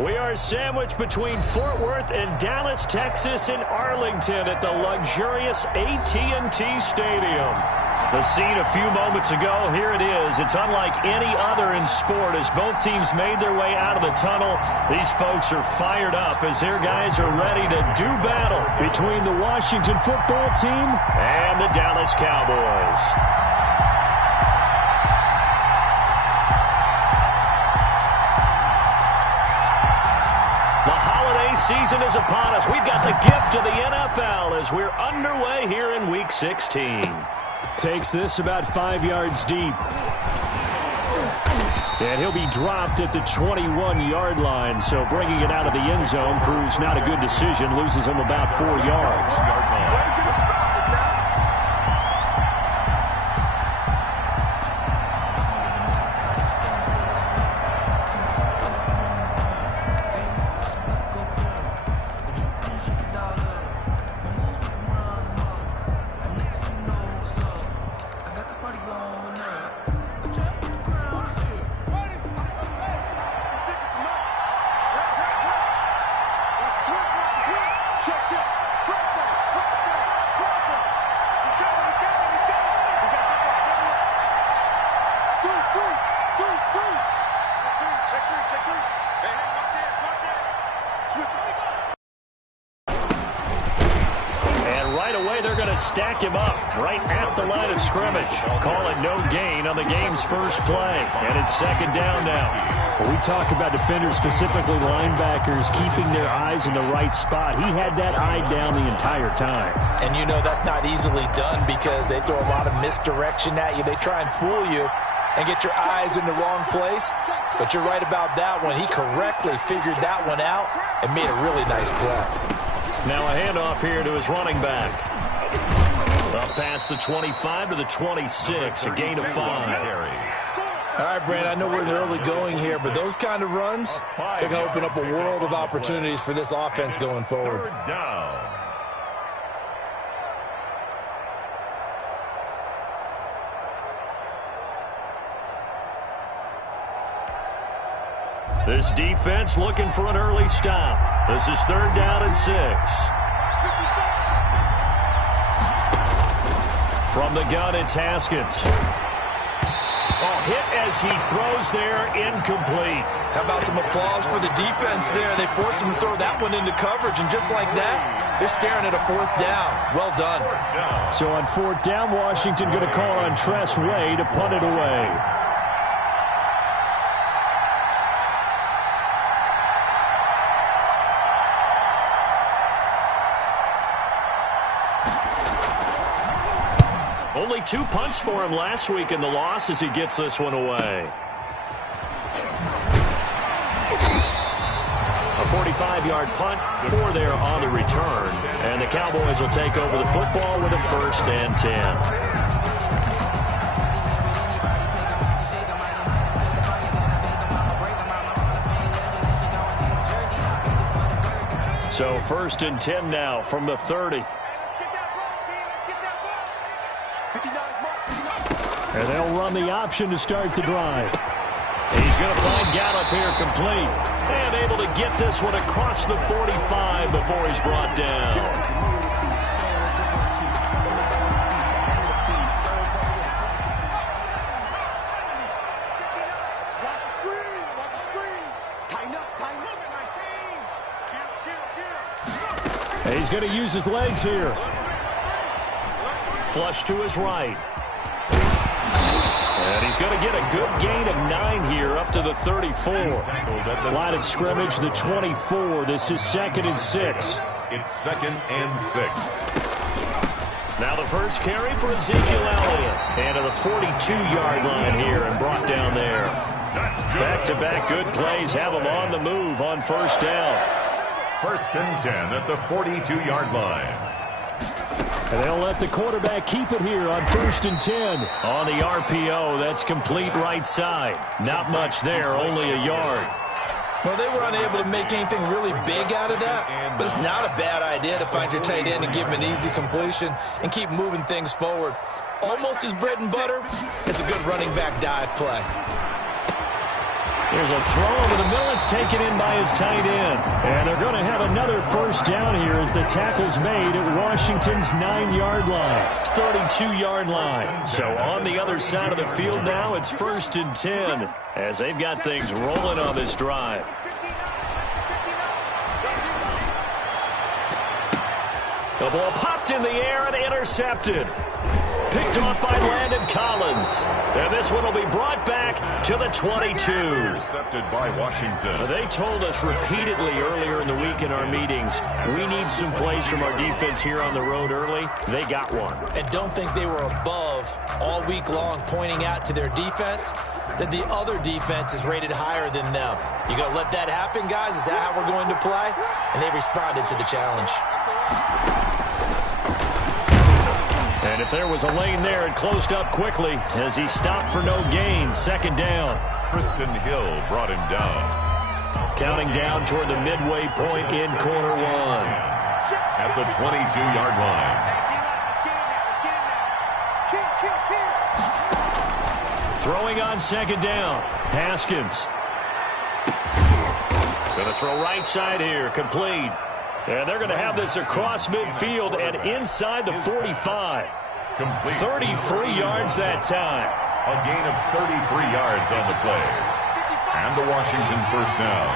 We are sandwiched between Fort Worth and Dallas, Texas in Arlington at the luxurious AT&T Stadium. The scene a few moments ago, here it is. It's unlike any other in sport as both teams made their way out of the tunnel. These folks are fired up as their guys are ready to do battle between the Washington football team and the Dallas Cowboys. Season is upon us. We've got the gift of the NFL as we're underway here in Week 16. Takes this about 5 yards deep. And he'll be dropped at the 21-yard line. So bringing it out of the end zone proves not a good decision. Loses him about 4 yards. Stack him up right at the line of scrimmage. Call it no gain on the game's first play. And it's second down now. When we talk about defenders, specifically linebackers, keeping their eyes in the right spot. He had that eye down the entire time. And you know that's not easily done because they throw a lot of misdirection at you. They try and fool you and get your eyes in the wrong place. But you're right about that one. He correctly figured that one out and made a really nice play. Now a handoff here to his running back. Up past the 25 to the 26, a gain of 5. All right, Brand, I know we're in the early going here, but those kind of runs, they're going to open up a world of opportunities for this offense going forward. This defense looking for an early stop. This is third down and 6. From the gun, it's Haskins. Oh, hit as he throws there, incomplete. How about some applause for the defense there? They forced him to throw that one into coverage, and just like that, they're staring at a fourth down. Well done. So on fourth down, Washington going to call on Tress Way to punt it away. Only 2 punts for him last week in the loss as he gets this one away. A 45-yard punt, 4 there on the return. And the Cowboys will take over the football with a 1st and 10. So 1st and 10 now from the 30. And they'll run the option to start the drive. He's going to find Gallup here complete. And able to get this one across the 45 before he's brought down. Watch the screen. Watch the screen. Tighten up. And he's going to use his legs here. Flush to his right. And he's going to get a good gain of 9 here up to the 34. Line of scrimmage, the 24. This is 2nd and 6. It's 2nd and 6. Now the first carry for Ezekiel Elliott. And to the 42-yard line here and brought down there. Back-to-back good plays have him on the move on 1st down. 1st and 10 at the 42-yard line. And they'll let the quarterback keep it here on 1st and 10. On the RPO, that's complete right side. Not much there, only a yard. Well, they were unable to make anything really big out of that, but it's not a bad idea to find your tight end and give him an easy completion and keep moving things forward. Almost his bread and butter is a good running back dive play. There's a throw over the middle. It's taken in by his tight end. And they're going to have another first down here as the tackle's made at Washington's 9-yard line. 32-yard line. So on the other side of the field now, it's 1st and 10 as they've got things rolling on this drive. The ball popped in the air and intercepted. Picked off by Landon Collins. And this one will be brought back to the 22. Intercepted by Washington. They told us repeatedly earlier in the week in our meetings, we need some plays from our defense here on the road early. They got one. And don't think they were above all week long pointing out to their defense that the other defense is rated higher than them. You going to let that happen, guys? Is that how we're going to play? And they responded to the challenge. And if there was a lane there, it closed up quickly as he stopped for no gain. 2nd down. Tristan Hill brought him down. Counting down toward the midway point in quarter 1. At the 22-yard line. Throwing on 2nd down. Haskins. Going to throw right side here. Complete. And they're going to have this across midfield and inside the 45. Complete. 33 yards that time. A gain of 33 yards on the play. And the Washington first down.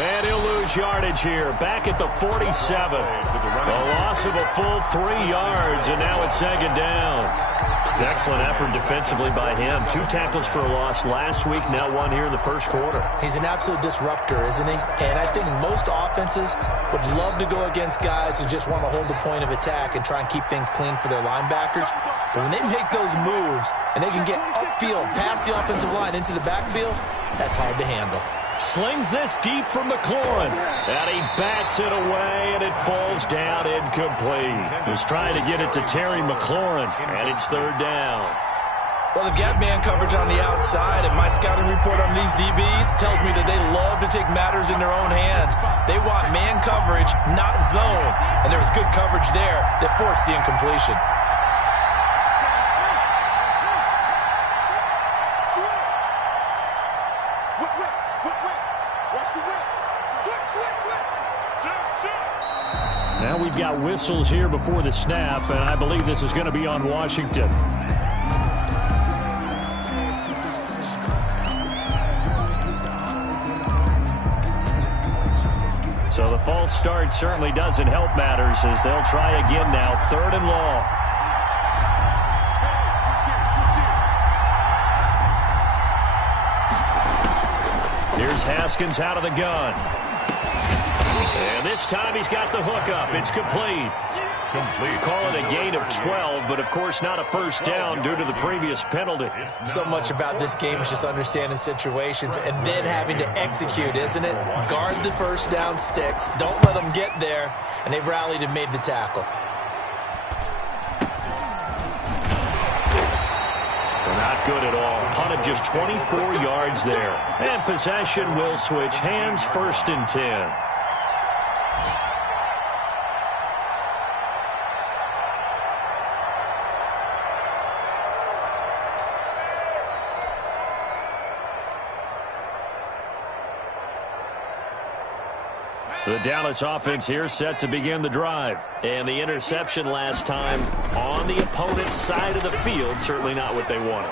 And he'll lose yardage here. Back at the 47. A loss of a full 3 yards, and now it's 2nd down. Excellent effort defensively by him. 2 tackles for a loss last week, now 1 here in the first quarter. He's an absolute disruptor, isn't he? And I think most offenses would love to go against guys who just want to hold the point of attack and try and keep things clean for their linebackers. But when they make those moves and they can get upfield, past the offensive line into the backfield, that's hard to handle. Slings this deep for McLaurin. And he bats it away, and it falls down incomplete. Was trying to get it to Terry McLaurin, and it's 3rd down. Well, they've got man coverage on the outside, and my scouting report on these DBs tells me that they love to take matters in their own hands. They want man coverage, not zone. And there was good coverage there that forced the incompletion. Now we've got whistles here before the snap, and I believe this is going to be on Washington. So the false start certainly doesn't help matters as they'll try again now. 3rd and long. Here's Haskins out of the gun. And this time he's got the hook up. It's complete. Call it a gain of 12, but of course not a first down due to the previous penalty. So much about this game is just understanding situations and then having to execute, isn't it? Guard the first down sticks. Don't let them get there. And they rallied and made the tackle. Not good at all. Punt of just 24 yards there. And possession will switch hands. 1st and 10. The Dallas offense here set to begin the drive. And the interception last time on the opponent's side of the field, certainly not what they wanted.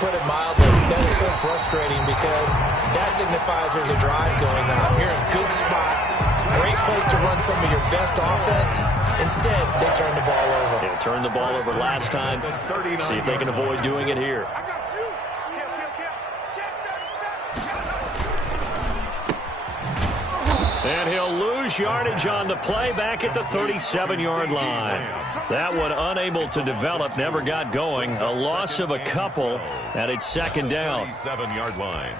Put it mildly, that is so frustrating because that signifies there's a drive going on. You're in a good spot, great place to run some of your best offense. Instead, they turn the ball over. Yeah, turned the ball over last time. See if they can avoid doing it here. And he'll lose yardage on the play back at the 37-yard line. That one unable to develop, never got going. A loss of a couple, and it's 2nd down. 37-yard line.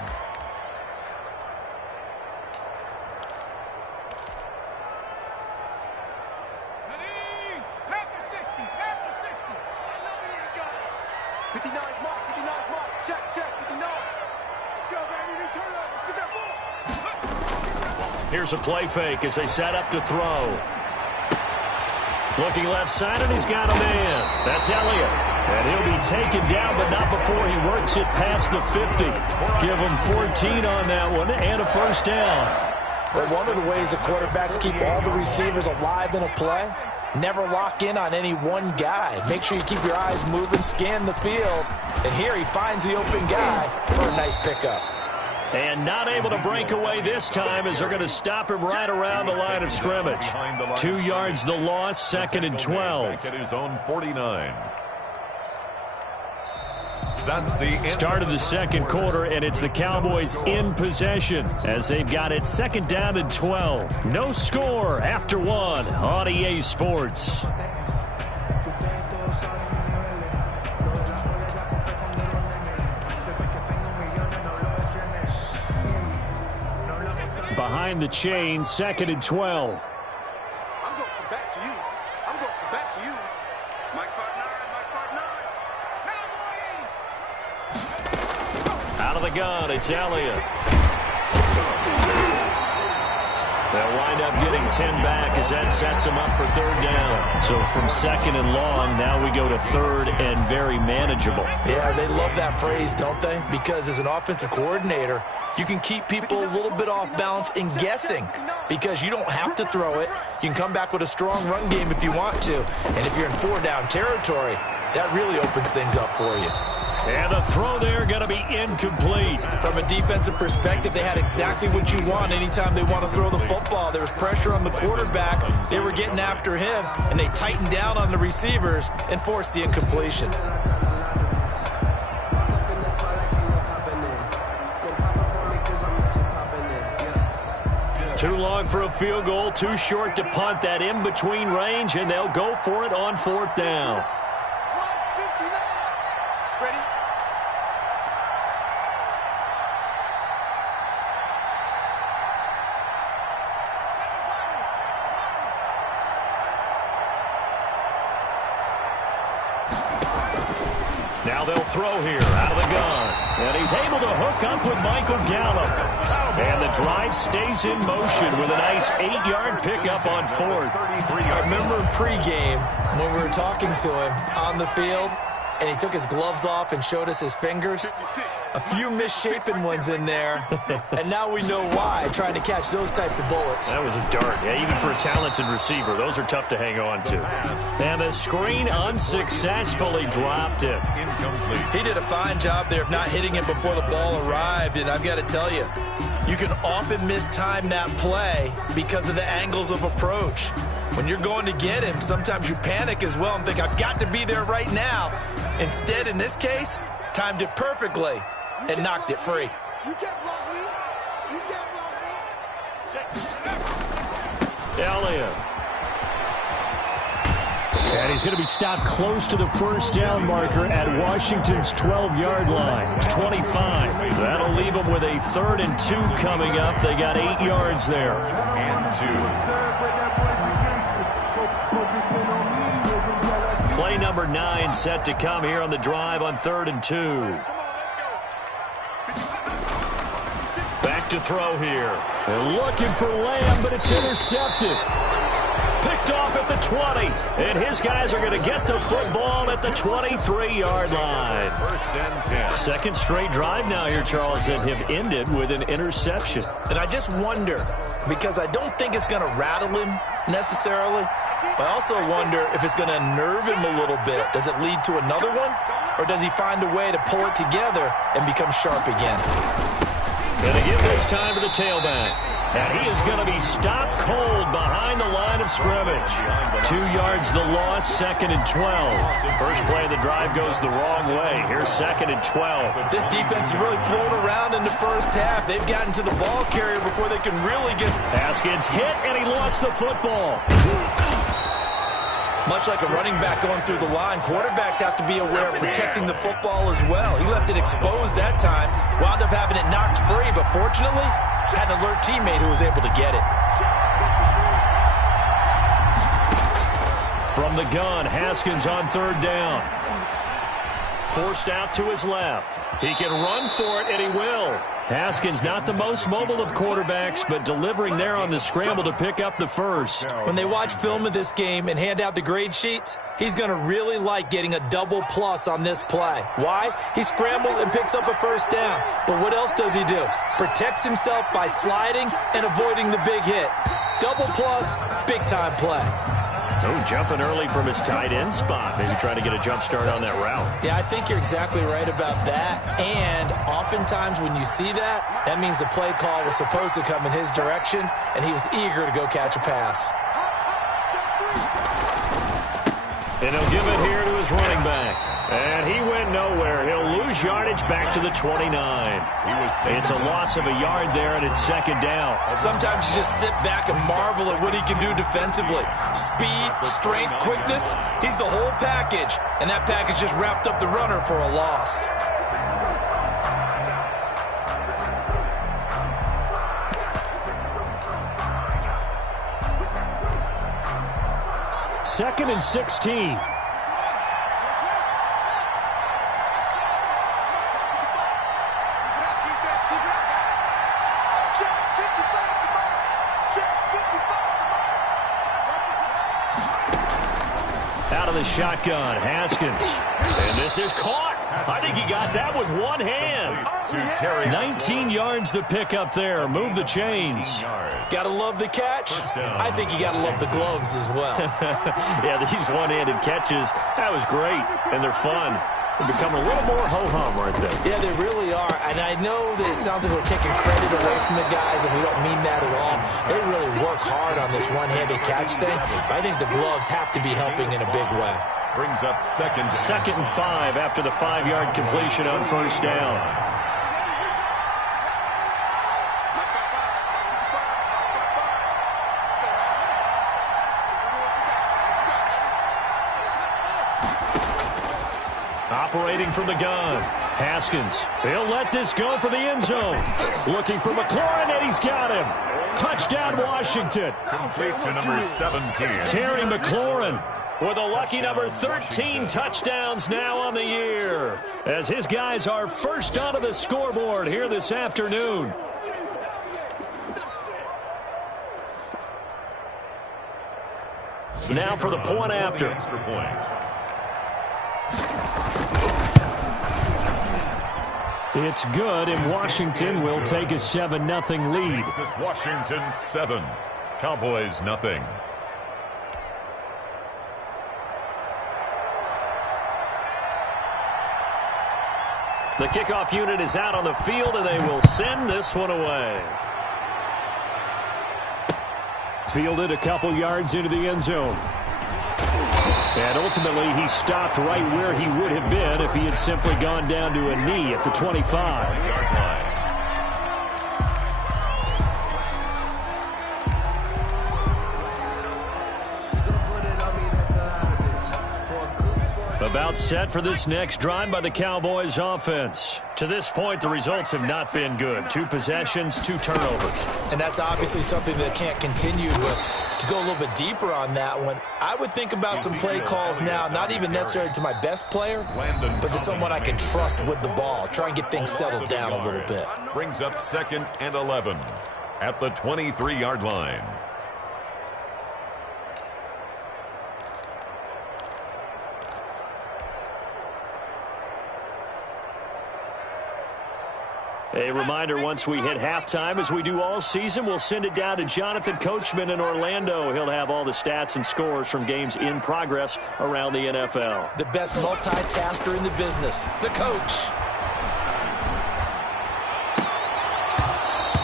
Here's a play fake as they set up to throw. Looking left side, and he's got a man. That's Elliott. And he'll be taken down, but not before he works it past the 50. Give him 14 on that one and a first down. Well, one of the ways the quarterbacks keep all the receivers alive in a play, never lock in on any one guy. Make sure you keep your eyes moving, scan the field. And here he finds the open guy for a nice pickup. And not able to break away this time as they're going to stop him right around the line of scrimmage. 2 yards the loss, 2nd and 12. At his own 49. That's the start of the second quarter, and it's the Cowboys in possession as they've got it 2nd down and 12. No score after 1 on EA Sports. Behind the chain, 2nd and 12. I'm going to come back to you. I'm going to come back to you. Mike 5'9", Mike 5'9". Out of the gun, it's Elliott. They'll wind up getting 10 back as that sets them up for 3rd down. So from 2nd and long, now we go to 3rd and very manageable. Yeah, they love that phrase, don't they? Because as an offensive coordinator, you can keep people a little bit off balance in guessing because you don't have to throw it. You can come back with a strong run game if you want to. And if you're in 4-down territory, that really opens things up for you. And the throw there going to be incomplete. From a defensive perspective, they had exactly what you want anytime they want to throw the football. There was pressure on the quarterback. They were getting after him, and they tightened down on the receivers and forced the incompletion. Too long for a field goal, too short to punt. That in-between range, and they'll go for it on 4th down. Now they'll throw here out of the gun. And he's able to hook up with Michael Gallup. And the drive stays in motion with a nice 8-yard pickup on 4th. I remember pregame when we were talking to him on the field, and he took his gloves off and showed us his fingers. A few misshapen ones in there, and now we know why, trying to catch those types of bullets. That was a dart. Yeah, even for a talented receiver, those are tough to hang on to. And the screen unsuccessfully dropped it. He did a fine job there of not hitting it before the ball arrived, and I've got to tell you, you can often mistime that play because of the angles of approach. When you're going to get him, sometimes you panic as well and think, I've got to be there right now. Instead, in this case, timed it perfectly and knocked it free. You can't block me. You can't block me. Elliott. And he's going to be stopped close to the 1st down marker at Washington's 12-yard line. 25. That'll leave them with a 3rd and 2 coming up. They got 8 yards there. and 2. Play number 9 set to come here on the drive on 3rd and 2. Back to throw here. They're looking for Lamb, but it's intercepted. Picked off at the 20, and his guys are going to get the football at the 23-yard line. 1st and 10. 2nd straight drive now here, Charles, that have ended with an interception. And I just wonder, because I don't think it's going to rattle him necessarily, but I also wonder if it's going to nerve him a little bit. Does it lead to another one, or does he find a way to pull it together and become sharp again? Going to give this time to the tailback. And he is going to be stopped cold behind the line of scrimmage. 2 yards the loss, 2nd and 12. First play of the drive goes the wrong way. Here's 2nd and 12. This defense is really thrown around in the first half. They've gotten to the ball carrier before they can really get... Haskins hit, and he lost the football. Much like a running back going through the line, quarterbacks have to be aware of protecting the football as well. He left it exposed that time, wound up having it knocked free, but fortunately, had an alert teammate who was able to get it. From the gun, Haskins on 3rd down. forced out to his left. He can run for it, and he will. Haskins not the most mobile of quarterbacks, but delivering there on the scramble to pick up the first. When they watch film of this game and hand out the grade sheets, he's going to really like getting a double plus on this play. Why? He scrambles and picks up a first down. But what else does he do? Protects himself by sliding and avoiding the big hit. Double plus, big-time play. Oh, jumping early from his tight end spot. Maybe trying to get a jump start on that route. Yeah, I think you're exactly right about that. And oftentimes when you see that, that means the play call was supposed to come in his direction, and he was eager to go catch a pass. And he'll give it here to his running back. And he went nowhere. He'll lose yardage back to the 29. It's a loss of a yard there, and it's second down. Sometimes you just sit back and marvel at what he can do defensively. Speed, strength, quickness, he's the whole package. And that package just wrapped up the runner for a loss. Second and 16. Out of the shotgun, Haskins. And this is caught. I think he got that with one hand. 19 yards to pick up there. Move the chains. Gotta love the catch. I think you gotta love the gloves as well. Yeah, these one-handed catches, that was great. And they're fun. They become a little more ho-hum, aren't they? Yeah, they really are. And I know that it sounds like we're taking credit away from the guys, and we don't mean that at all. They really work hard on this one-handed catch thing. I think the gloves have to be helping in a big way. Brings up second and 5 after the 5-yard completion on first down. Operating from the gun, Haskins. He'll let this go for the end zone. Looking for McLaurin, and he's got him. Touchdown, Washington. complete to number 17. Terry McLaurin with a lucky number 13 touchdowns now on the year, as his guys are first onto the scoreboard here this afternoon. Now for the point after. Extra point. It's good, and Washington will take a 7-0 lead. This Washington 7, Cowboys nothing. The kickoff unit is out on the field, and they will send this one away. Fielded a couple yards into the end zone. And ultimately, he stopped right where he would have been if he had simply gone down to a knee at the 25. About set for this next drive by the Cowboys offense. To this point, the results have not been good. 2 possessions, 2 turnovers. And that's obviously something that can't continue, but to go a little bit deeper on that one, I would think about some play calls now, not even necessarily to my best player, but to someone I can trust with the ball. Try and get things settled down a little bit. Brings up 2nd and 11 at the 23-yard line. A reminder, once we hit halftime, as we do all season, we'll send it down to Jonathan Coachman in Orlando. He'll have all the stats and scores from games in progress around the NFL. The best multitasker in the business, the coach.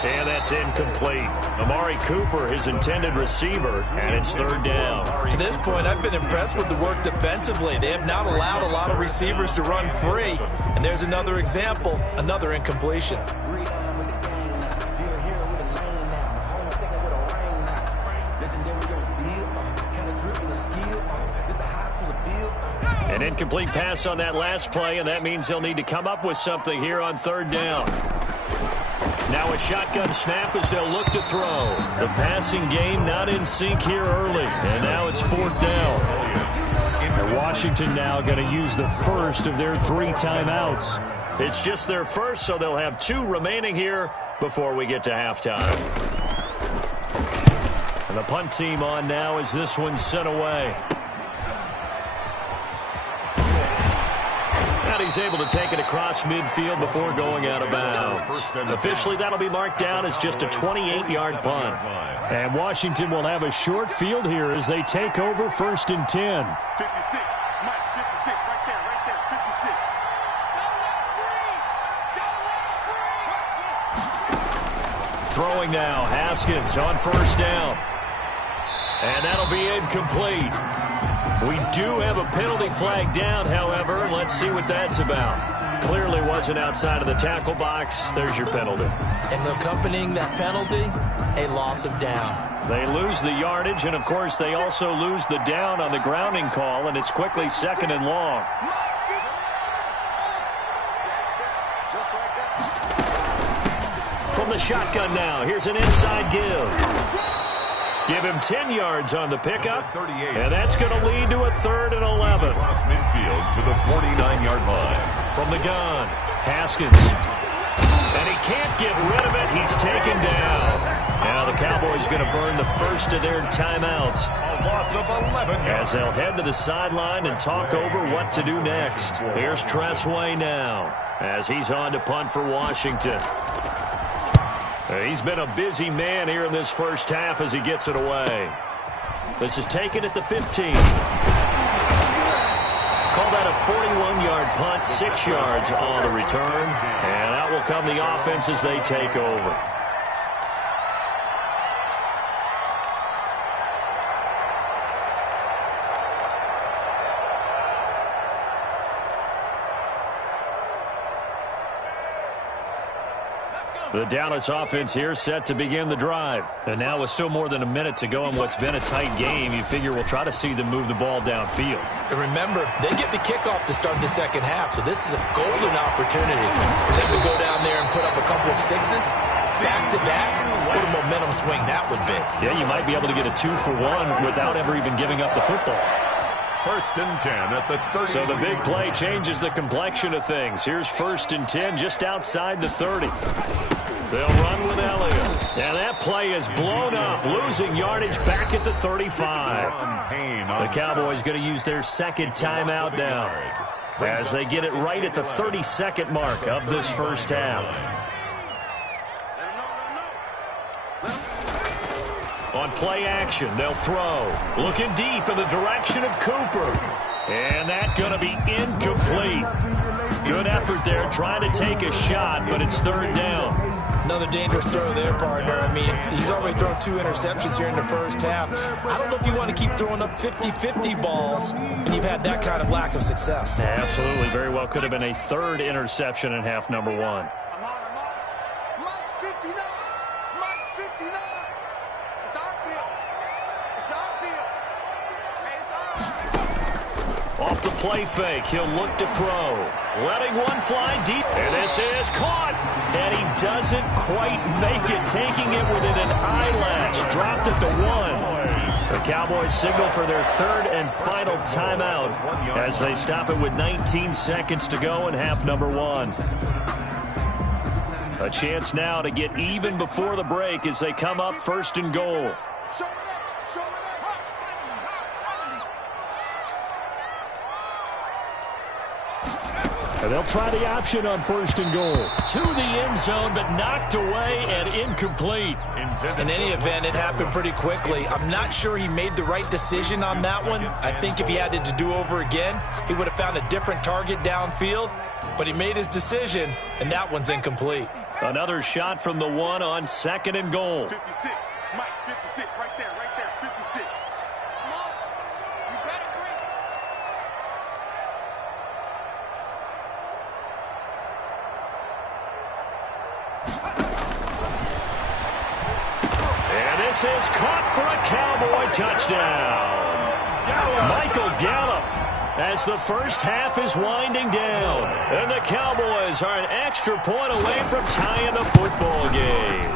And that's incomplete. Amari Cooper, his intended receiver, and it's 3rd down. To this point, I've been impressed with the work defensively. They have not allowed a lot of receivers to run free. And there's another example, another incompletion. An incomplete pass on that last play, and that means they'll need to come up with something here on 3rd down. Now a shotgun snap as they'll look to throw. The passing game not in sync here early, and now it's 4th down. Washington now going to use the first of their 3 timeouts. It's just their first, so they'll have 2 remaining here before we get to halftime. And the punt team on now as this one's sent away. And he's able to take it across midfield before going out of bounds. Officially, that'll be marked down as just a 28-yard punt. And Washington will have a short field here as they take over 1st and 10. 56. Mike, 56. Right there, 56. Throwing now, Haskins on 1st down. And that'll be incomplete. We do have a penalty flag down, however. Let's see what that's about. Clearly wasn't outside of the tackle box. There's your penalty. And accompanying that penalty, a loss of down. They lose the yardage, and, of course, they also lose the down on the grounding call, and it's quickly 2nd and long. From the shotgun now, here's an inside give. Give him 10 yards on the pickup, and that's going to lead to a 3rd and 11. Across midfield to the 49-yard line. From the gun, Haskins. And he can't get rid of it. He's taken down. Now the Cowboys going to burn the first of their timeouts. A loss of 11 yards. As they'll head to the sideline and talk over what to do next. Here's Tressway now as he's on to punt for Washington. He's been a busy man here in this first half as he gets it away. This is taken at the 15. Call that a 41-yard punt, 6 yards on the return. And out will come the offense as they take over. The Dallas offense here set to begin the drive. And now with still more than a minute to go in what's been a tight game, you figure we'll try to see them move the ball downfield. And remember, they get the kickoff to start the second half, so this is a golden opportunity for them to go down there and put up a couple of 6s. Back-to-back, what a momentum swing that would be. Yeah, you might be able to get a 2-for-1 without ever even giving up the football. 1st and 10 at the 30. So the big play changes the complexion of things. Here's 1st and 10 just outside the 30. They'll run with Elliott. And that play is blown up, losing yardage back at the 35. The Cowboys going to use their 2nd timeout now as they get it right at the 32nd mark of this first half. On play action, they'll throw. Looking deep in the direction of Cooper. And that's going to be incomplete. Good effort there, trying to take a shot, but it's 3rd down. Another dangerous throw there, partner. I mean, he's already thrown 2 interceptions here in the first half. I don't know if you want to keep throwing up 50-50 balls when you've had that kind of lack of success. Yeah, absolutely. Very well could have been a 3rd interception in half number 1. Mike's 59. Mike's 59. It's our field. It's our field. Hey, it's our. Off the play fake, he'll look to throw. Letting one fly deep. And this is caught. And he doesn't quite make it, taking it within an eyelash. Dropped at the 1. The Cowboys signal for their 3rd and final timeout as they stop it with 19 seconds to go in half number 1. A chance now to get even before the break as they come up 1st and goal. And they'll try the option on 1st and goal. To the end zone, but knocked away and incomplete. In any event, it happened pretty quickly. I'm not sure he made the right decision on that one. I think if he had it to do over again, he would have found a different target downfield. But he made his decision, and that one's incomplete. Another shot from the 1 on 2nd and goal. 56. Mike, 56. Right there, 56. This is caught for a Cowboy touchdown. Michael Gallup as the first half is winding down. And the Cowboys are an extra point away from tying the football game.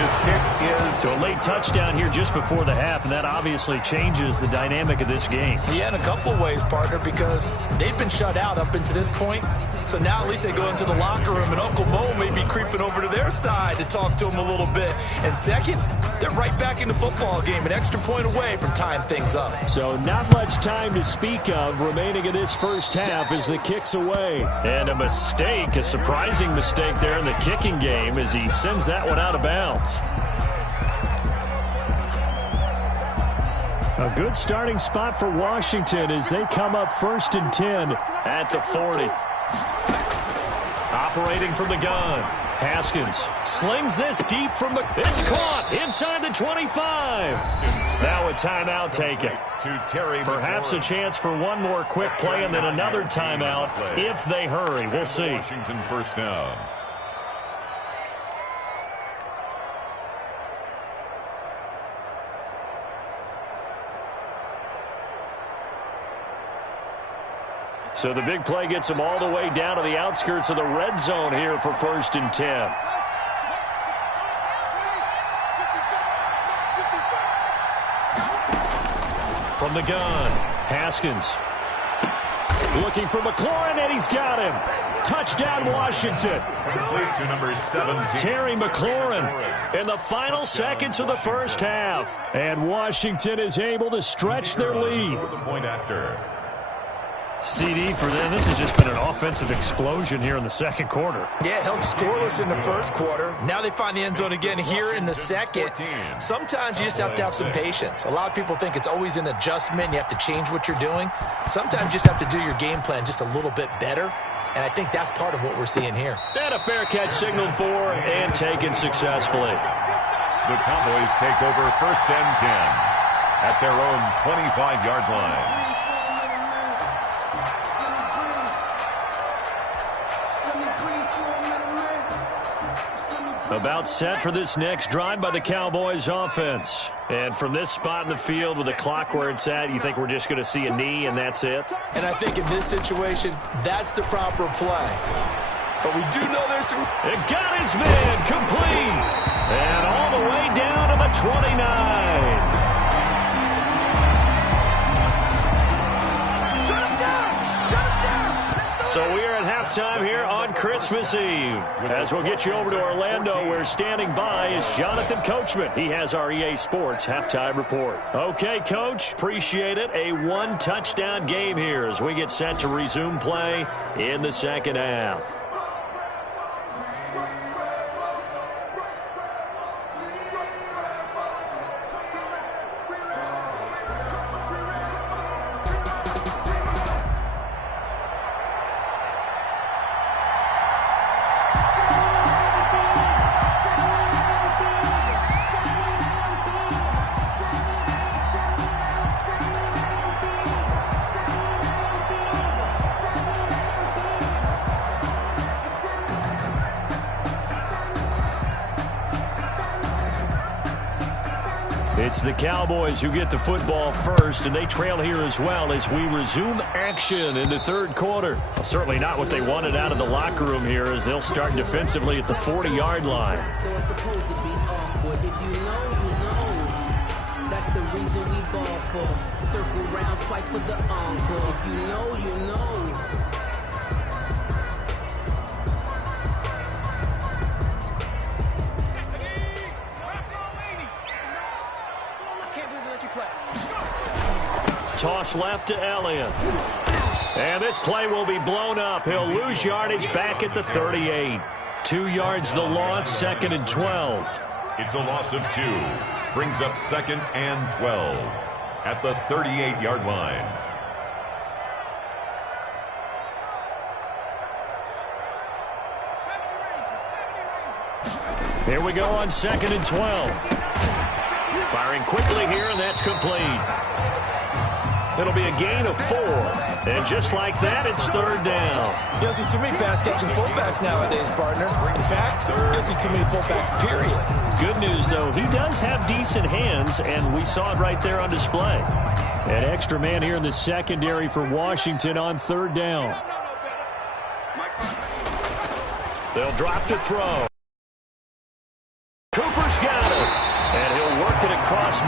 his kick is... So a late touchdown here just before the half, and that obviously changes the dynamic of this game. Yeah, in a couple of ways, partner, because they've been shut out up until this point. So now at least they go into the locker room, and Uncle Mo may be creeping over to their side to talk to him a little bit. And second, they're right back in the football game, an extra point away from tying things up. So not much time to speak of remaining in this first half as the kick's away. And a mistake, a surprising mistake there in the kicking game as he sends that one out of bounds. A good starting spot for Washington as they come up 1st and 10 at the 40. Operating from the gun. Haskins slings this deep from the... It's caught inside the 25. Now a timeout taken. Perhaps a chance for one more quick play and then another timeout if they hurry. We'll see. Washington first down. So the big play gets them all the way down to the outskirts of the red zone here for 1st and 10. From the gun, Haskins looking for McLaurin, and he's got him. Touchdown, Washington. Complete to number 17. Terry McLaurin in the final seconds of the first half. And Washington is able to stretch their lead. For the point after. CD for them. This has just been an offensive explosion here in the second quarter. Yeah, held scoreless in the first quarter. Now they find the end zone again here in the second. Sometimes you just have to have some patience. A lot of people think it's always an adjustment. You have to change what you're doing. Sometimes you just have to do your game plan just a little bit better. And I think that's part of what we're seeing here. And a fair catch signaled for and taken successfully. The Cowboys take over 1st and 10 at their own 25-yard line. About set for this next drive by the Cowboys offense. And from this spot in the field with the clock where it's at, you think we're just going to see a knee and that's it? And I think in this situation, that's the proper play. But we do know there's some... It got his man complete. And all the way down to the 29. So we are at halftime here on Christmas Eve. As we'll get you over to Orlando, where standing by is Jonathan Coachman. He has our EA Sports halftime report. Okay, Coach, appreciate it. A one-touchdown game here as we get set to resume play in the second half. It's the Cowboys who get the football first, and they trail here as well as we resume action in the third quarter. Well, certainly not what they wanted out of the locker room here as they'll start defensively at the 40-yard line. That's the reason we ball for. Circle round twice for the encore. If you know, you know. Toss left to Elliott. And this play will be blown up. He'll lose yardage back at the 38. 2 yards the loss, 2nd and 12. It's a loss of 2. Brings up 2nd and 12 at the 38-yard line. Here we go on 2nd and 12. Firing quickly here, and that's complete. It'll be a gain of 4. And just like that, it's 3rd down. You don't see too many pass-catching fullbacks nowadays, partner. In fact, you don't see too many fullbacks, period. Good news, though, he does have decent hands, and we saw it right there on display. An extra man here in the secondary for Washington on 3rd down. They'll drop to throw. Cooper's got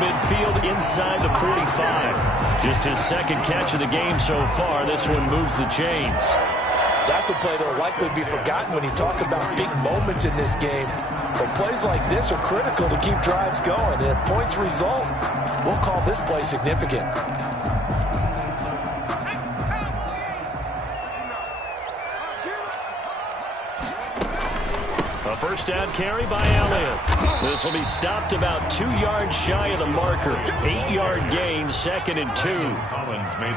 midfield inside the 45. Just his second catch of the game so far. This one moves the chains. That's a play that will likely be forgotten when you talk about big moments in this game. But plays like this are critical to keep drives going. And if points result, we'll call this play significant. A first down carry by Elliott. This will be stopped about 2 yards shy of the marker. 8-yard gain, 2nd and 2.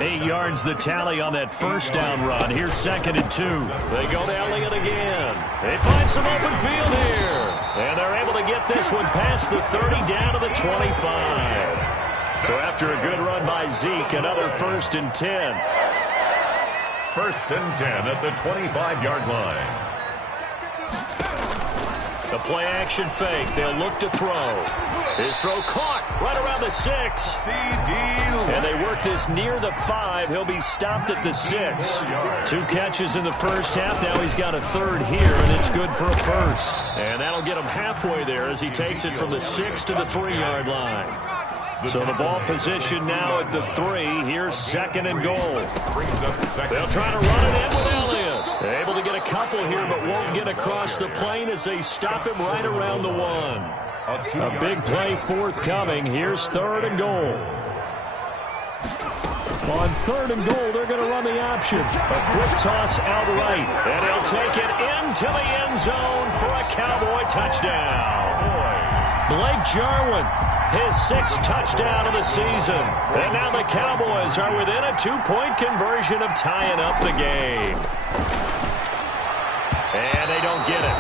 8 yards the tally on that first down run. Here's 2nd and 2. They go to Elliott again. They find some open field here. And they're able to get this one past the 30 down to the 25. So after a good run by Zeke, another 1st and 10. 1st and 10 at the 25-yard line. The play-action fake. They'll look to throw. His throw caught right around the 6. And they work this near the 5. He'll be stopped at the 6. 2 catches in the first half. Now he's got a 3rd here, and it's good for a 1st. And that'll get him halfway there as he takes it from the 6 to the 3-yard line. So the ball position now at the 3. Here's 2nd and goal. They'll try to run it in with Elliott. Able to get a couple here, but won't get across the plane as they stop him right around the 1. A big play forthcoming. Here's 3rd and goal. On 3rd and goal, they're going to run the option. A quick toss out right. And he'll take it into the end zone for a Cowboy touchdown. Blake Jarwin, his 6th touchdown of the season. And now the Cowboys are within a 2-point conversion of tying up the game. And they don't get it.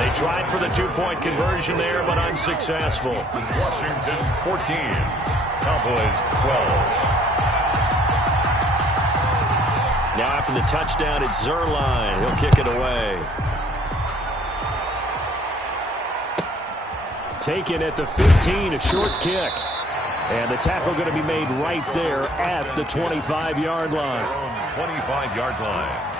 They tried for the 2-point conversion there, but unsuccessful. Washington 14, Cowboys 12. Now after the touchdown, it's Zerline. He'll kick it away. Taken at the 15, a short kick. And the tackle going to be made right there at the 25-yard line. 25-yard line.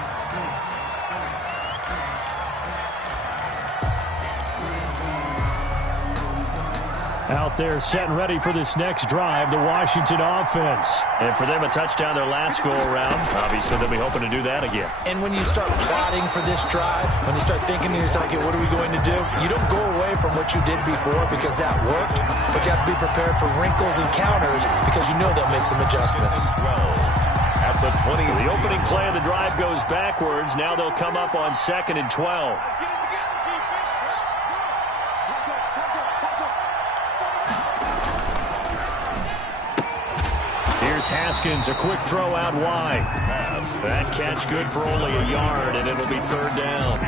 Out there set and ready for this next drive, the Washington offense. And for them, a touchdown their last go-around. Obviously, they'll be hoping to do that again. And when you start plotting for this drive, when you start thinking to yourself, okay, what are we going to do? You don't go away from what you did before because that worked, but you have to be prepared for wrinkles and counters because you know they'll make some adjustments. At the 20. The opening play of the drive goes backwards. Now they'll come up on 2nd and 12. Here's Haskins, a quick throw out wide. That catch good for only a yard, and it'll be 3rd down.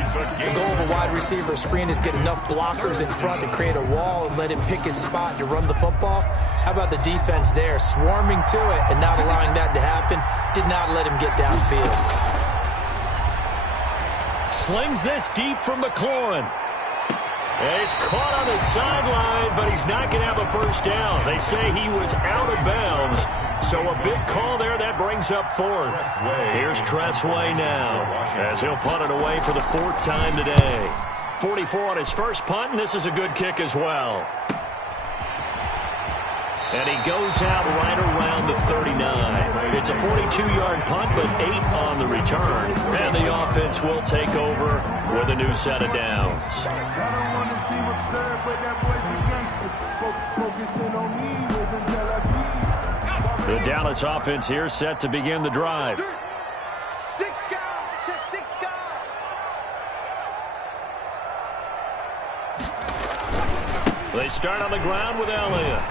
The goal of a wide receiver screen is get enough blockers in front to create a wall and let him pick his spot to run the football. How about the defense there, swarming to it and not allowing that to happen? Did not let him get downfield. Slings this deep from McLaurin. And he's caught on the sideline, but he's not going to have a first down. They say he was out of bounds. So a big call there. That brings up 4th. Here's Tressway now as he'll punt it away for the 4th time today. 44 on his first punt, and this is a good kick as well. And he goes out right around the 39. It's a 42-yard punt, but 8 on the return. And the offense will take over with a new set of downs. The Dallas offense here set to begin the drive. They start on the ground with Elliott.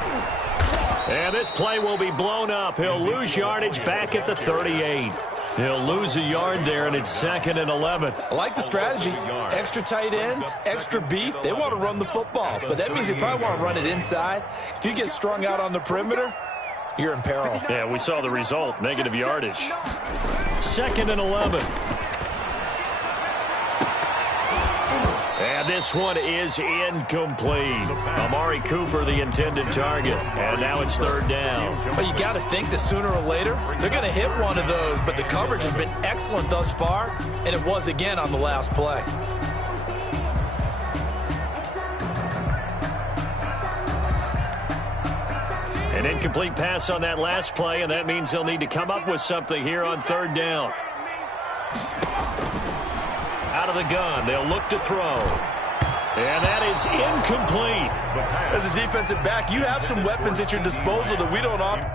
And this play will be blown up. He'll lose yardage back at the 38. He'll lose a yard there, and it's 2nd and 11. I like the strategy. Extra tight ends, extra beef. They want to run the football, but that means they probably want to run it inside. If you get strung out on the perimeter, you're in peril. Yeah, we saw the result, negative yardage. 2nd and 11. And this one is incomplete. Amari Cooper, the intended target. And now it's 3rd down. Well, you got to think that sooner or later, they're going to hit one of those, but the coverage has been excellent thus far, and it was again on the last play. An incomplete pass on that last play, and that means they'll need to come up with something here on third down. Out of the gun, they'll look to throw. And that is incomplete. As a defensive back, you have some weapons at your disposal that we don't often.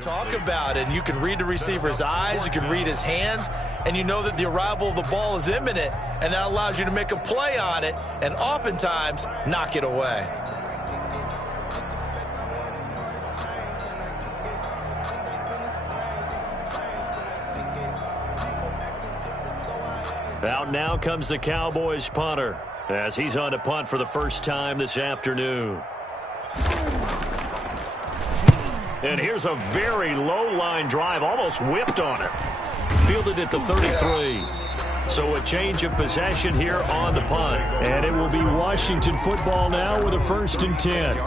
Talk about it. You can read the receiver's eyes, you can read his hands, and you know that the arrival of the ball is imminent, and that allows you to make a play on it and oftentimes knock it away. Out now comes the Cowboys punter as he's on to punt for the first time this afternoon. And here's a very low-line drive, almost whiffed on it. Fielded at the 33. So a change of possession here on the punt. And it will be Washington football now with a 1st and 10.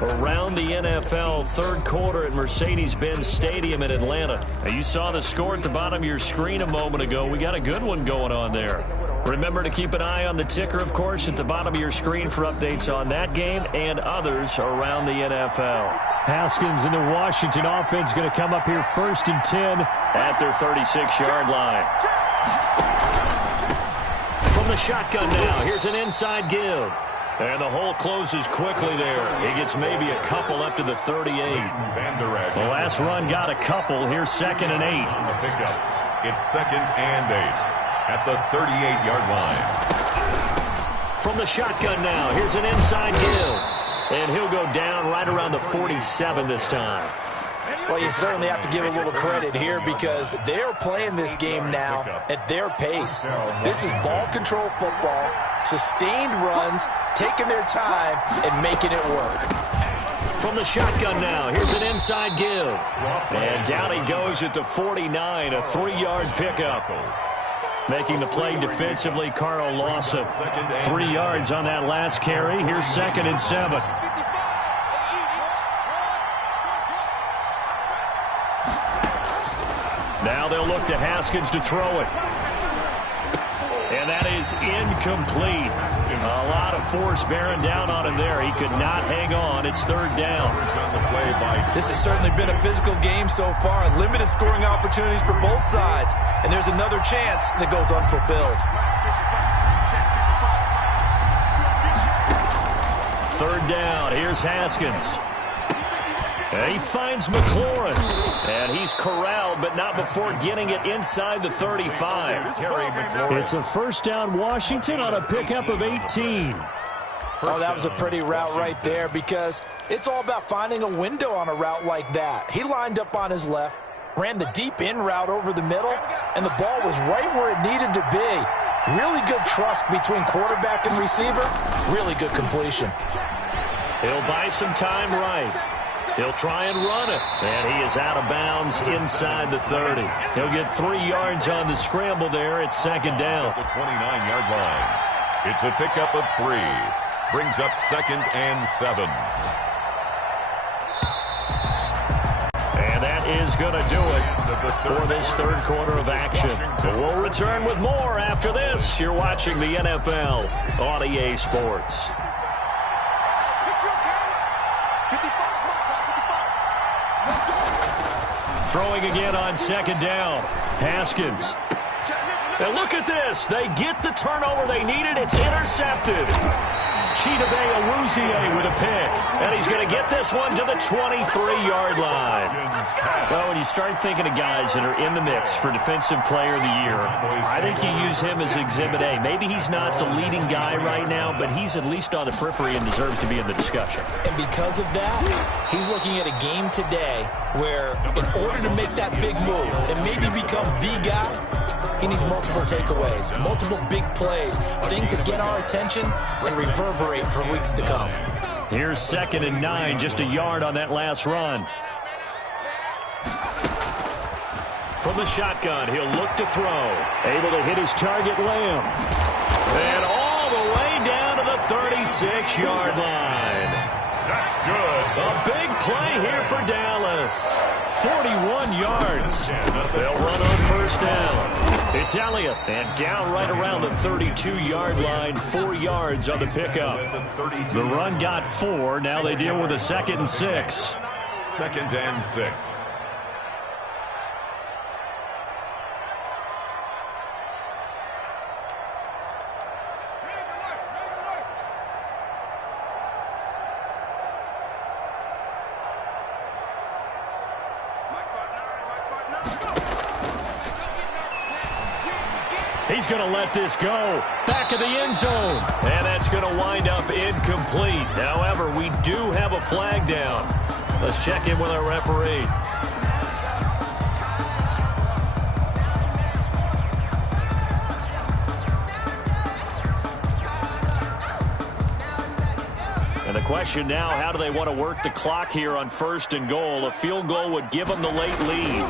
Around the NFL, third quarter at Mercedes-Benz Stadium in Atlanta. Now, you saw the score at the bottom of your screen a moment ago. We got a good one going on there. Remember to keep an eye on the ticker, of course, at the bottom of your screen for updates on that game and others around the NFL. Haskins and the Washington offense going to come up here 1st and 10 at their 36-yard line. From the shotgun now, here's an inside give. And the hole closes quickly there. He gets maybe a couple up to the 38. The last run got a couple. Here's 2nd and 8. On the pickup, it's 2nd and 8 at the 38-yard line. From the shotgun now, here's an inside give. And he'll go down right around the 47 this time. Well, you certainly have to give a little credit here because they're playing this game now at their pace. This is ball control football, sustained runs, taking their time and making it work. From the shotgun now, here's an inside give. And down he goes at the 49, a 3-yard pickup. Making the play defensively, Carl Lawson. 3 yards on that last carry. Here's 2nd and 7. Now they'll look to Haskins to throw it. And that is incomplete. A lot of force bearing down on him there. He could not hang on. It's 3rd down. This has certainly been a physical game so far. Limited scoring opportunities for both sides. And there's another chance that goes unfulfilled. 3rd down. Here's Haskins. And he finds McLaurin. And he's corralled, but not before getting it inside the 35. It's a 1st down Washington on a pickup of 18. Oh, that was a pretty route right there because it's all about finding a window on a route like that. He lined up on his left, ran the deep in route over the middle, and the ball was right where it needed to be. Really good trust between quarterback and receiver. Really good completion. He'll buy some time right. He'll try and run it. And he is out of bounds inside the 30. He'll get 3 yards on the scramble there. It's second down. The 29-yard line. It's a pickup of 3. Brings up 2nd and 7. And that is going to do it for this third quarter of action. We'll return with more after this. You're watching the NFL on EA Sports. Throwing again on second down. Haskins. And look at this. They get the turnover they needed. It's intercepted. Chidobe Awuzie with a pick. And he's going to get this one to the 23-yard line. Well, when you start thinking of guys that are in the mix for Defensive Player of the Year, I think you use him as Exhibit A. Maybe he's not the leading guy right now, but he's at least on the periphery and deserves to be in the discussion. And because of that, he's looking at a game today where in order to make that big move and maybe become the guy, he needs multiple takeaways, multiple big plays, things that get our attention and reverberate for weeks to come. Here's 2nd and 9, just a yard on that last run. From the shotgun, he'll look to throw. Able to hit his target, Lamb. And all the way down to the 36-yard line. That's good. A big play here for Dallas. 41 yards. They'll run on first down. It's Elliott, and down right around the 32-yard line, 4 yards on the pickup. The run got 4. Now they deal with a 2nd and 6. 2nd and 6. He's going to let this go. Back of the end zone. And that's going to wind up incomplete. However, we do have a flag down. Let's check in with our referee. And the question now, how do they want to work the clock here on 1st and goal? A field goal would give them the late lead.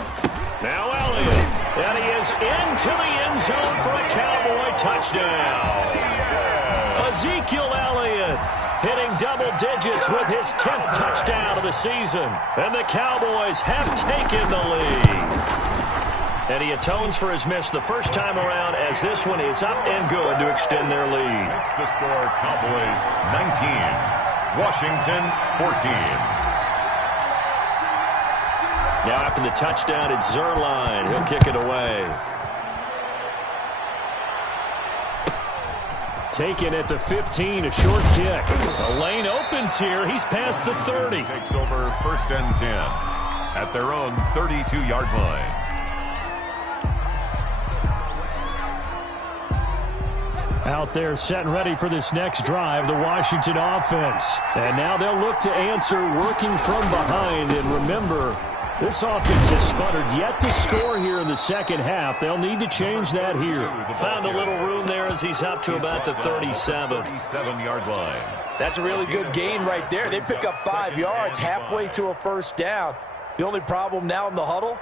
Now Elliott, and he is into the end zone for a Cowboy touchdown. Ezekiel Elliott hitting double digits with his 10th touchdown of the season. And the Cowboys have taken the lead. And he atones for his miss the first time around as this one is up and good to extend their lead. It's the score, Cowboys 19, Washington 14. Now after the touchdown, it's Zerline. He'll kick it away. Taken at the 15, a short kick. The lane opens here. He's past the 30. Takes over 1st and 10 at their own 32-yard line. Out there set and ready for this next drive, the Washington offense. And now they'll look to answer working from behind. And remember, this offense has sputtered yet to score here in the second half. They'll need to change that here. Found a little room there as he's up to about the 37. 37-yard line. That's a really good gain right there. They pick up 5 yards halfway to a first down. The only problem now in the huddle,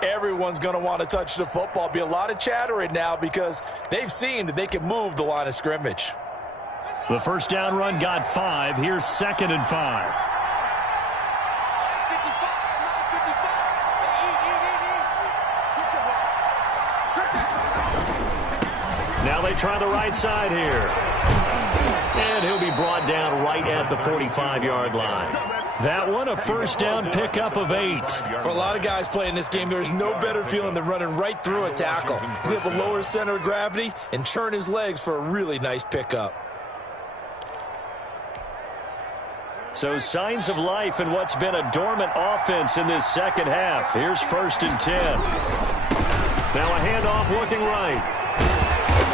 everyone's going to want to touch the football. Be a lot of chattering now because they've seen that they can move the line of scrimmage. The first down run got 5. Here's 2nd and 5. Now they try the right side here. And he'll be brought down right at the 45-yard line. That one a first down pickup of 8. For a lot of guys playing this game, there's no better feeling than running right through a tackle. He's able to lower his center of gravity and churn his legs for a really nice pickup. So signs of life in what's been a dormant offense in this second half. Here's 1st and 10. Now a handoff looking right.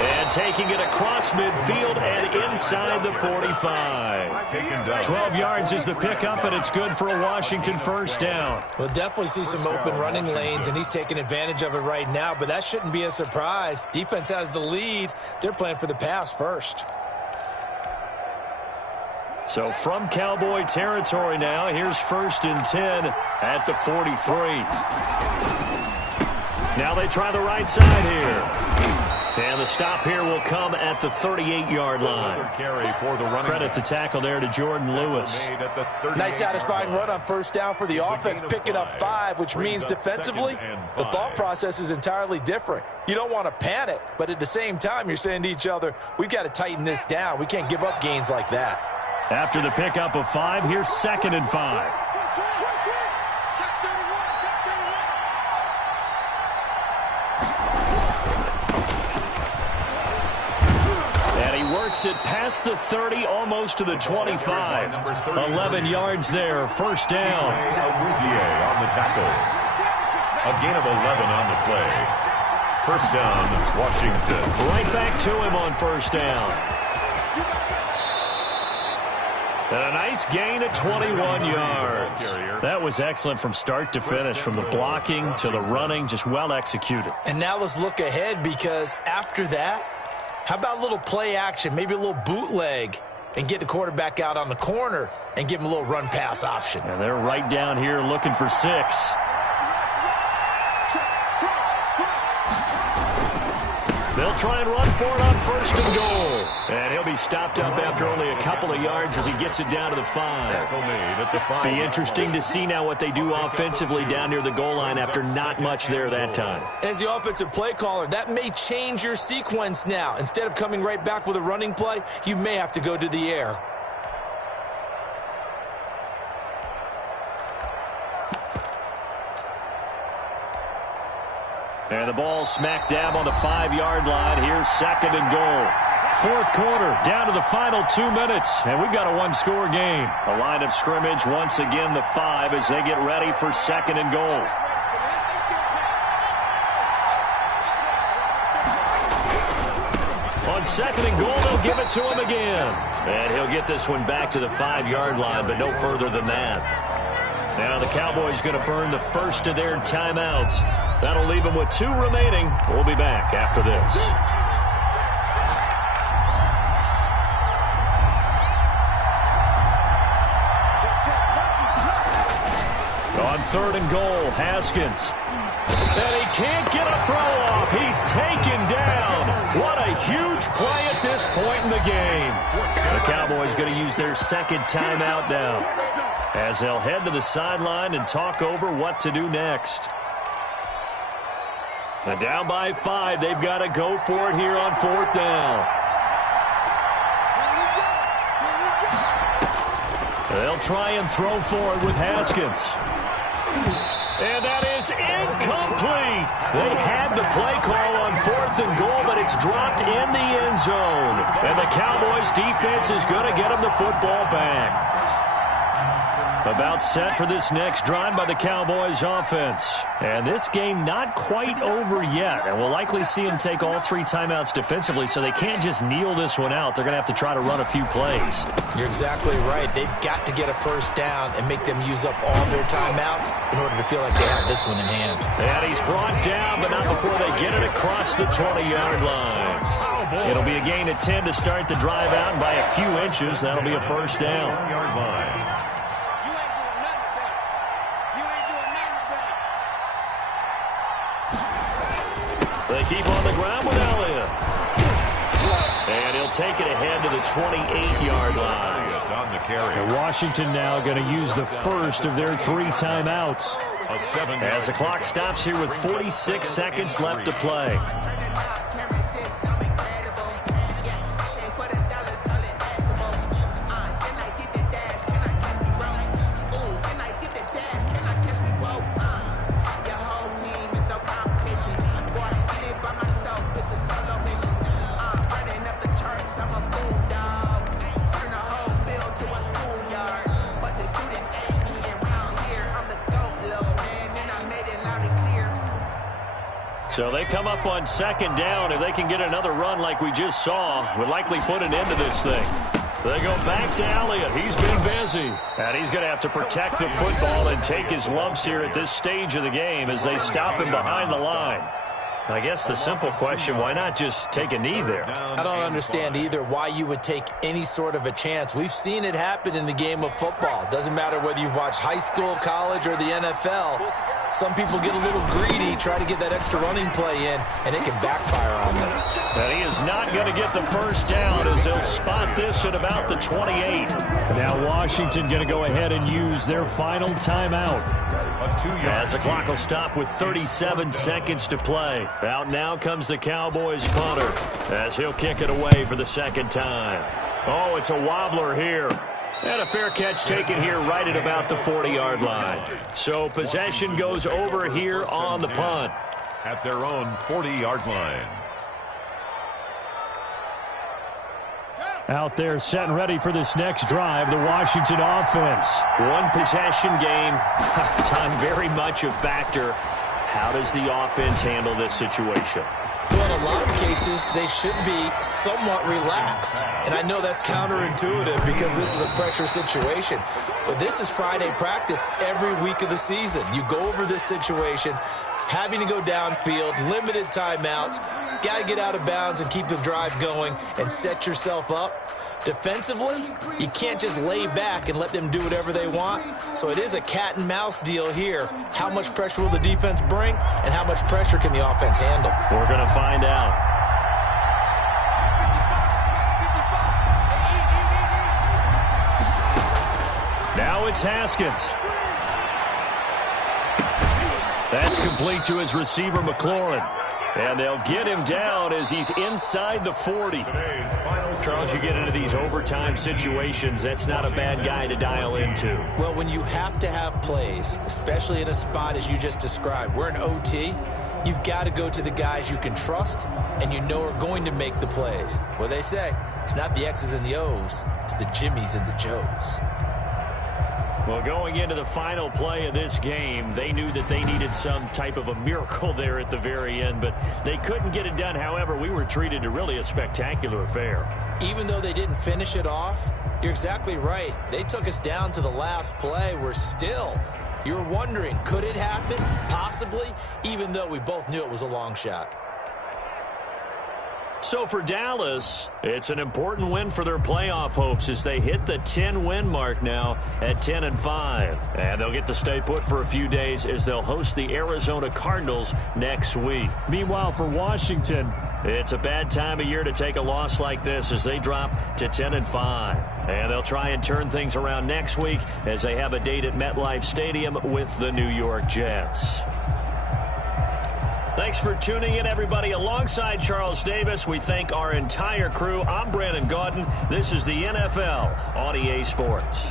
And taking it across midfield and inside the 45. 12 yards is the pickup, and it's good for a Washington first down. We'll definitely see some open running lanes, and he's taking advantage of it right now, but that shouldn't be a surprise. Defense has the lead. They're playing for the pass first. So from Cowboy territory now, here's 1st and 10 at the 43. Now they try the right side here. And the stop here will come at the 38-yard line. Credit the tackle there to Jordan Lewis. Nice satisfying run on first down for the offense, picking up 5, which means defensively, the thought process is entirely different. You don't want to panic, but at the same time, you're saying to each other, we've got to tighten this down. We can't give up gains like that. After the pickup of 5, here's 2nd and 5. And he works it past the 30, almost to the 25. 11 yards there, first down. On the tackle. A gain of 11 on the play. First down, Washington. Right back to him on first down. And a nice gain at 21 yards. That was excellent from start to finish, from the blocking to the running, just well executed. And now let's look ahead, because after that, how about a little play action, maybe a little bootleg, and get the quarterback out on the corner and give him a little run-pass option. And they're right down here looking for 6. They'll try and run for it on 1st and goal. And he'll be stopped up after only a couple of yards as he gets it down to the 5. Be interesting to see now what they do offensively down near the goal line after not much there that time. As the offensive play caller, that may change your sequence now. Instead of coming right back with a running play, you may have to go to the air. And the ball smack dab on the 5-yard line. Here's 2nd and goal. 4th quarter, down to the final 2 minutes, and we've got a one-score game. A line of scrimmage, once again the 5 as they get ready for 2nd and goal. On 2nd and goal, they'll give it to him again. And he'll get this one back to the 5-yard line, but no further than that. Now the Cowboys going to burn the first of their timeouts. That'll leave them with 2 remaining. We'll be back after this. On 3rd and goal, Haskins. And he can't get a throw off. He's taken down. What a huge play at this point in the game. The Cowboys going to use their 2nd timeout now, as they'll head to the sideline and talk over what to do next. And down by 5, they've got to go for it here on 4th down. They'll try and throw for it with Haskins. And that is incomplete. They had the play call on 4th and goal, but it's dropped in the end zone. And the Cowboys defense is going to get them the football back. About set for this next drive by the Cowboys offense. And this game not quite over yet. And we'll likely see them take all 3 timeouts defensively, so they can't just kneel this one out. They're going to have to try to run a few plays. You're exactly right. They've got to get a first down and make them use up all their timeouts in order to feel like they have this one in hand. And he's brought down, but not before they get it across the 20-yard line. It'll be a gain of 10 to start the drive out, and by a few inches, that'll be a first down. They keep on the ground with Elliott. And he'll take it ahead to the 28-yard line. And Washington now going to use the first of their 3 timeouts. As the clock stops here with 46 seconds left to play. So they come up on second down. If they can get another run like we just saw, would likely put an end to this thing. They go back to Elliott. He's been busy. And he's going to have to protect the football and take his lumps here at this stage of the game as they stop him behind the line. I guess the simple question, why not just take a knee there? I don't understand either why you would take any sort of a chance. We've seen it happen in the game of football. Doesn't matter whether you've watched high school, college, or the NFL. Some people get a little greedy, try to get that extra running play in, and it can backfire on them. And he is not going to get the first down as they'll spot this at about the 28. Now Washington going to go ahead and use their final timeout. As the clock will stop with 37 seconds to play. Out now comes the Cowboys punter as he'll kick it away for the second time. Oh, it's a wobbler here. And a fair catch taken here right at about the 40-yard line. So possession goes over here on the punt. At their own 40-yard line. Out there set and ready for this next drive, the Washington offense. One possession game. Time very much a factor. How does the offense handle this situation? Well, in a lot of cases, they should be somewhat relaxed. And I know that's counterintuitive because this is a pressure situation. But this is Friday practice every week of the season. You go over this situation, having to go downfield, limited timeouts, got to get out of bounds and keep the drive going and set yourself up. Defensively, you can't just lay back and let them do whatever they want. So it is a cat and mouse deal here. How much pressure will the defense bring, and how much pressure can the offense handle? We're going to find out. Now it's Haskins. That's complete to his receiver, McLaurin. And they'll get him down as he's inside the 40. Charles, you get into these overtime situations, that's not a bad guy to dial into. Well, when you have to have plays, especially in a spot as you just described, we're in OT, you've got to go to the guys you can trust and you know are going to make the plays. Well, they say it's not the X's and the O's, it's the Jimmies and the Joes. Well, going into the final play of this game, they knew that they needed some type of a miracle there at the very end, but they couldn't get it done. However, we were treated to really a spectacular affair. Even though they didn't finish it off, you're exactly right. They took us down to the last play. You're wondering, could it happen? Possibly, even though we both knew it was a long shot. So for Dallas, it's an important win for their playoff hopes as they hit the 10-win mark now at 10-5. And they'll get to stay put for a few days as they'll host the Arizona Cardinals next week. Meanwhile, for Washington, it's a bad time of year to take a loss like this as they drop to 10-5. And they'll try and turn things around next week as they have a date at MetLife Stadium with the New York Jets. Thanks for tuning in, everybody. Alongside Charles Davis, we thank our entire crew. I'm Brandon Gaudin. This is the NFL on EA Sports.